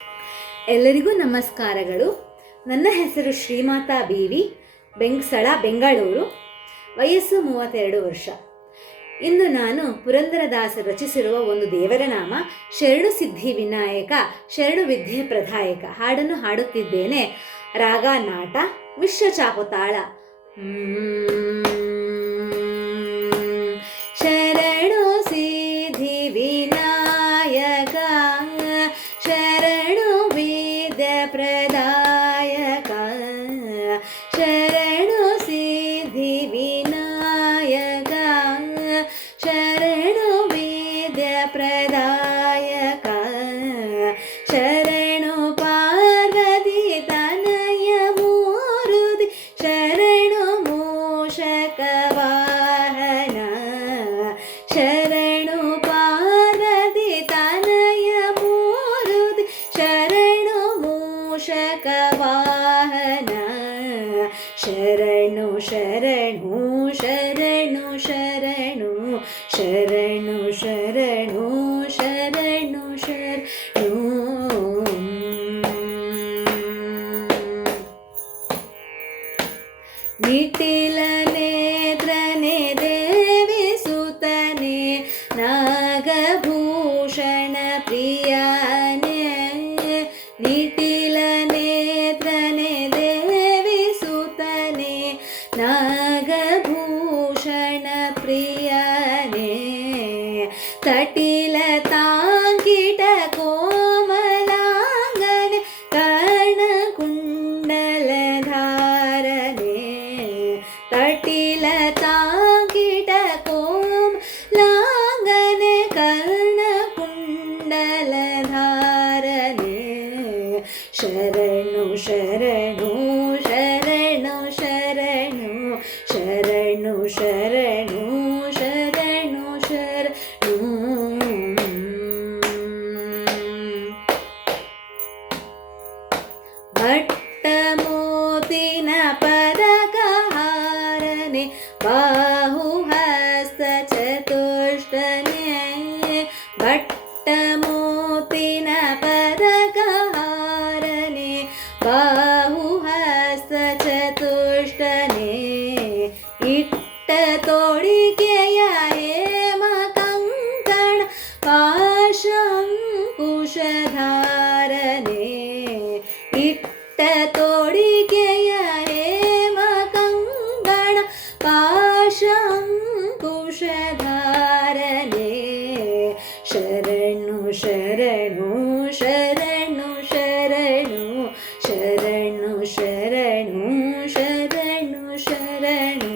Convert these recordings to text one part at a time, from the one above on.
ಎಲ್ಲರಿಗೂ ನಮಸ್ಕಾರಗಳು. ನನ್ನ ಹೆಸರು ಶ್ರೀಮಾತಾ ಬಿ.ವಿ. ಸ್ಥಳ ಬೆಂಗಳೂರು. ವಯಸ್ಸು 32 ವರ್ಷ. ಇಂದು ನಾನು ಪುರಂದರದಾಸರು ರಚಿಸಿರುವ ಒಂದು ದೇವರ ನಾಮ ಶರಣು ಸಿದ್ಧಿ ವಿನಾಯಕ ಶರಣು ವಿದ್ಯೆ ಪ್ರದಾಯಕ ಹಾಡನ್ನು ಹಾಡುತ್ತಿದ್ದೇನೆ. ರಾಗ ನಾಟ, ಮಿಶ್ರ ಚಾಪುತಾಳ. ಶರಣು ಸಿದ್ಧಿ ವಿನಾಯಕ ಶರಣು ವಿದ್ಯೆ ಪ್ರದಾಯಕ ಶರಣು ಸಿದ್ಧಿ ವಿನಾಯಕ ಶರಣು ವಿದ್ಯೆ ಪ್ರದಾಯಕ ಶರಣು ಪಾರ್ವತಿ ತನಯ ಮೂರುತಿ ಶರಣು ಮೂಷಕ ವಾಹನ ಶರಣು ಪಾರ್ವತಿ ತನಯ ಮೂರುತಿ ಶರಣು ಮೂಷಕ ವಾಹನ ಶರಣು ಶರಣು ಶರಣು ಶರಣು ಶರಣು ಶರಣು ಶರಣು ಶರಣು ನಿಟಿಲ ನೇತ್ರನೆ ದೇವಿ ಸುತನೆ ನಾಗಭೂಷಣ ಪ್ರಿಯನೆ ನಿಟಿಲ ನೇತ್ರನೆ ದೇವಿ ಸುತನೆ ನಾಗಭೂಷಣ ಪ್ರಿಯನೆ ತಟಿಲ ತಾಂಕಿಟ ಕೋಮಲಾಂಗನೆ ಕರ್ಣಕುಂಡಲ ಧಾರನೆ ತಟಿಲ ತಾಂಕಿಟ ಕೋಮಲಾಂಗನೆ ಕರ್ಣಕುಂಡಲ ಧಾರನೆ ಶರಣು ಶರಣು ಶರಣು ಶರಣು ಶರಣು ಶರಣು ಶರಣು ಶರಣು ಭಟ್ಟ ಮೋತಿನ ಪದಕಹಾರನೆ ಬಾಹುಹಸ್ತ ಚತುಷ್ಟನೆ ಭಟ್ಟ ಮೋತಿನ ಪದಕಹಾರನೆ ಬಾಹುಹಸ್ತ ಚತುಷ್ಟನೆ ಇಟ್ಟ ತೋಳಿಗೆಯ ಹೇಮ ಕಂಕಣ ಪಾಶಂಕುಶಧಾರನೆ ಇಟ್ಟ ತೋಳಿಗೆಯ ಹೇಮ ಕಂಕಣ ಪಾಶಂಕುಶಧಾರನೆ ಶರಣು ಶರಣು ಶರಣು ಶರಣು ಶರಣು ಶರಣು ಶರಣು ಶರಣು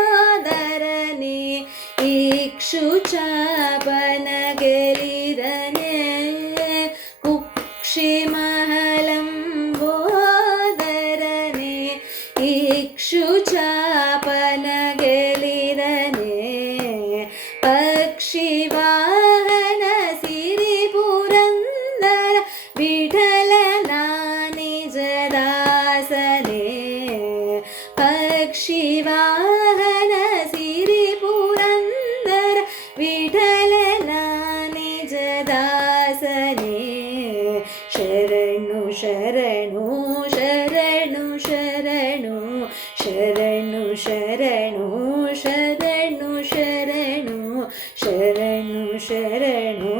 ಕುಕ್ಷಿಮಹಲಂಬೋದರನೆ ಇಕ್ಷುಚಾಪನ ಗೆಲಿದನೆ ಕುಕ್ಷಿಮಹಲಂಬೋದರನೆ ಇಕ್ಷುಚಾಪನ ಗೆಲಿದನೆ ಪಕ್ಷಿವಾಹನ ಸಿರಿ ಪುರಂದರ ವಿಠಲನ ನಿಜದಾಸನೆ ಪಕ್ಷಿವಾಹನ ಸಿರಿ ಪುರಂದರ ವಿಠಲನ ನಿಜದಾಸನೆ ಶರಣು ಶರಣು ಶರಣು ಶರಣು ಶರಣು ಶರಣು ಶರಣು ಶರಣು ಶರಣು ಶರಣು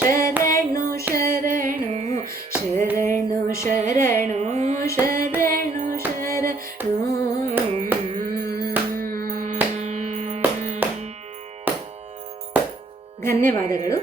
ಶರಣು ಶರಣು ಶರಣು ಶರಣು ಶರಣು ಶರಣು. ಧನ್ಯವಾದಗಳು.